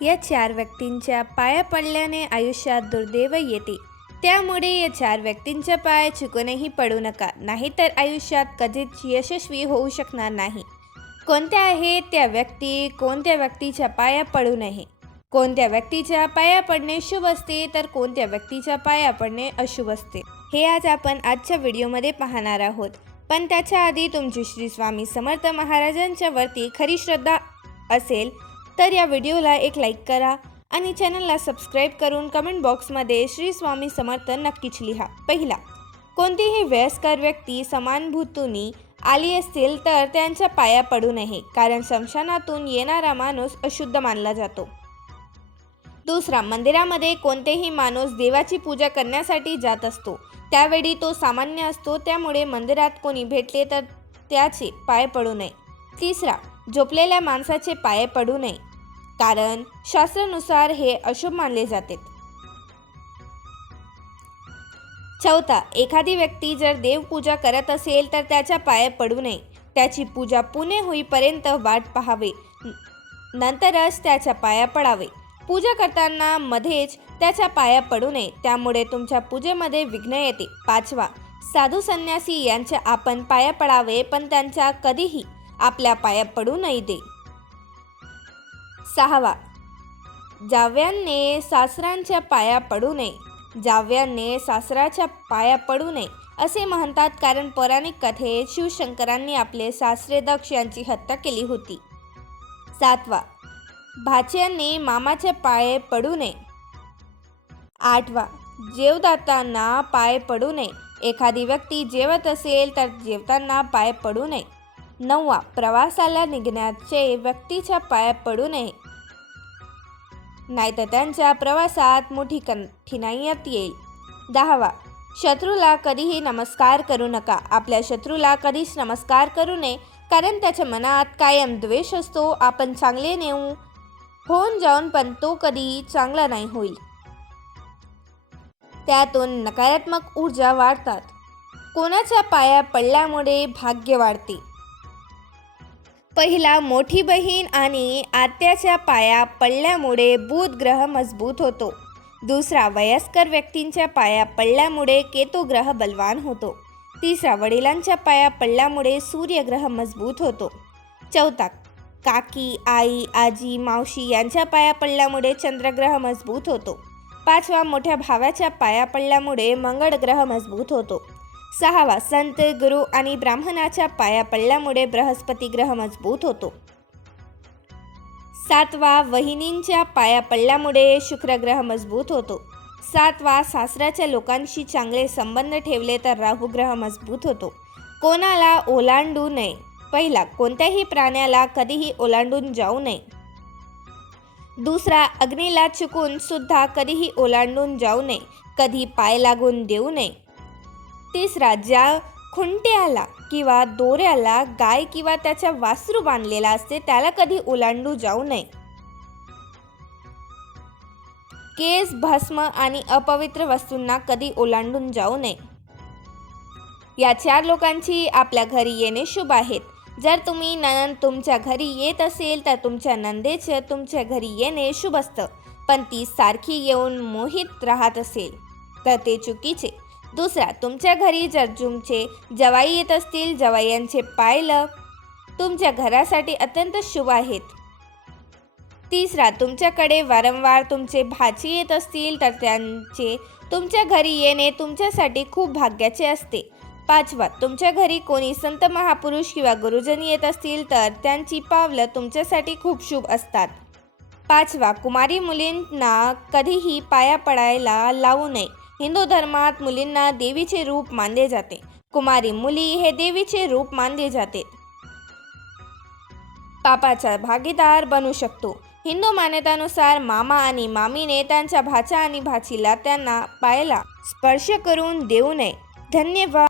या चार व्यक्तींच्या पाया पडल्याने आयुष्यात दुर्दैव येते. त्यामुळे या चार व्यक्तींच्या पाय चुकूनही पडू नका नाहीतर आयुष्यात कधीच यशस्वी होऊ शकणार नाही. कोणत्या आहेत त्या व्यक्ती? कोणत्या व्यक्तीच्या पाया पडू नये? कोणत्या व्यक्तीच्या पाया पडणे शुभ असते तर कोणत्या व्यक्तीच्या पाया पडणे अशुभ असते? हे आज आपण आजच्या व्हिडिओमध्ये पाहणार आहोत. पण त्याच्या आधी तुमची श्री स्वामी समर्थ महाराजांच्या वरती खरी श्रद्धा असेल तर या व्हिडिओला एक लाईक करा आणि चॅनलला सबस्क्राईब करून कमेंट बॉक्समध्ये श्री स्वामी समर्थ नक्कीच लिहा. पहिला कोणतीही वयस्कर व्यक्ती समानभूतूनी आली असतील तर त्यांच्या पाया पडू नये कारण स्मशानातून येणारा माणूस अशुद्ध मानला जातो. दुसरा मंदिरामध्ये कोणतेही माणूस देवाची पूजा करण्यासाठी जात असतो. त्यावेळी तो सामान्य असतो त्यामुळे मंदिरात कोणी भेटले तर त्याचे पाय पडू नये. तिसरा झोपलेल्या माणसाचे पाय पडू नये कारण शास्त्रानुसार हे अशुभ मानले जाते. चौथा एखादी व्यक्ती जर देवपूजा करत असेल तर त्याच्या पाया पडू नये. त्याची पूजा पुणे होईपर्यंत वाट पाहावे. नंतरच त्याच्या पाया पडावे. पूजा करताना मध्येच त्याच्या पाया पडू नये. त्यामुळे तुमच्या पूजेमध्ये विघ्न येते. पाचवा साधू संन्यासी यांच्या आपण पाया पडावे पण त्यांच्या कधीही आपल्या पाया पडू नये दे सहावा. जाव्यांनी सासरांच्या पाया पडू नये. जाव्यांनी सासराच्या पाया पडू नये असे म्हणतात कारण पौराणिक कथेत शिवशंकरांनी आपले सासरे दक्ष यांची हत्या केली होती. सातवा. भाच्यांनी मामाचे पाय पडू नये. आठवा. जेवदातांना पाय पडू नये. एखादी व्यक्ती जेवत असेल तर जेवताना पाय पडू नये. नववा प्रवासाला निघण्याचे व्यक्तीच्या पाया पडू नये. नाहीतर त्यांच्या प्रवासात मोठी कठीणाईत येईल. दहावा शत्रूला कधीही नमस्कार करू नका. आपल्या शत्रूला कधीच नमस्कार करू नये कारण त्याच्या मनात कायम द्वेष असतो. आपण चांगले नेऊ होऊन जाऊन पण तो कधीही चांगला नाही होईल. त्यातून नकारात्मक ऊर्जा वाढतात. कोणाच्या पाया पडल्यामुळे भाग्य वाढते? पहिला मोठी बहीण आणि आत्याच्या पाया पडल्यामुळे बुध ग्रह मजबूत होतो. दुसरा वयस्कर व्यक्तींच्या पाया पडल्यामुळे केतू ग्रह बलवान होतो. तिसरा वडिलांच्या पाया पडल्यामुळे सूर्यग्रह मजबूत होतो. चौथा काकी आई आजी मावशी यांच्या पाया पडल्यामुळे चंद्रग्रह मजबूत होतो. पाचवा मोठ्या भावाच्या पाया पडल्यामुळे मंगळ ग्रह मजबूत होतो. सहावा संत गुरु आणि ब्राह्मणाच्या पाया पडल्यामुळे बृहस्पती ग्रह मजबूत होतो. सातवा वहिनींच्या पाया पडल्यामुळे शुक्रग्रह मजबूत होतो. सातवा सासऱ्याच्या लोकांशी चांगले संबंध ठेवले तर राहुग्रह मजबूत होतो. कोणाला ओलांडू नये. पहिला कोणत्याही प्राण्याला कधीही ओलांडून जाऊ नये. दुसरा अग्नीला चुकून सुद्धा कधीही ओलांडून जाऊ नये. कधी पाय लागून देऊ नये. तिसरा ज्या खुंट्याला किंवा दोऱ्याला गाय किंवा त्याच्या वासरू बांधलेला असते त्याला कधी ओलांडू जाऊ नये. केस भस्म आणि अपवित्र वस्तूंना कधी ओलांडून जाऊ नये. या चार लोकांची आपल्या घरी येणे शुभ आहेत. जर तुम्ही नंद तुमच्या घरी येत असेल तर तुमच्या नंदेचे तुमच्या घरी येणे शुभ असतं. पण ती सारखी येऊन मोहित राहत असेल तर ते चुकीचे. दुसरा तुमच्या घरी जर तुमचे जवाई येत असतील जवायांचे पायलं तुमच्या घरासाठी अत्यंत शुभ आहेत. तिसरा तुमच्याकडे वारंवार तुमचे भाची येत असतील तर त्यांचे तुमच्या घरी येणे तुमच्यासाठी खूप भाग्याचे असते. पाचवा तुमच्या घरी कोणी संत महापुरुष किंवा गुरुजन येत असतील तर त्यांची पावलं तुमच्यासाठी खूप शुभ असतात. पाचवा कुमारी मुलींना कधीही पाया पडायला लावू नये. हिंदू धर्मात मुलींना देवीचे रूप मानले जाते. कुमारी मुली हे देवीचे रूप मानले जाते. पापाचा भागीदार बनू शकतो. हिंदू मान्यतानुसार मामा आणि मामीने त्यांच्या भाचा आणि भाचीला त्यांना पायाला स्पर्श करून देऊ नये. धन्यवाद.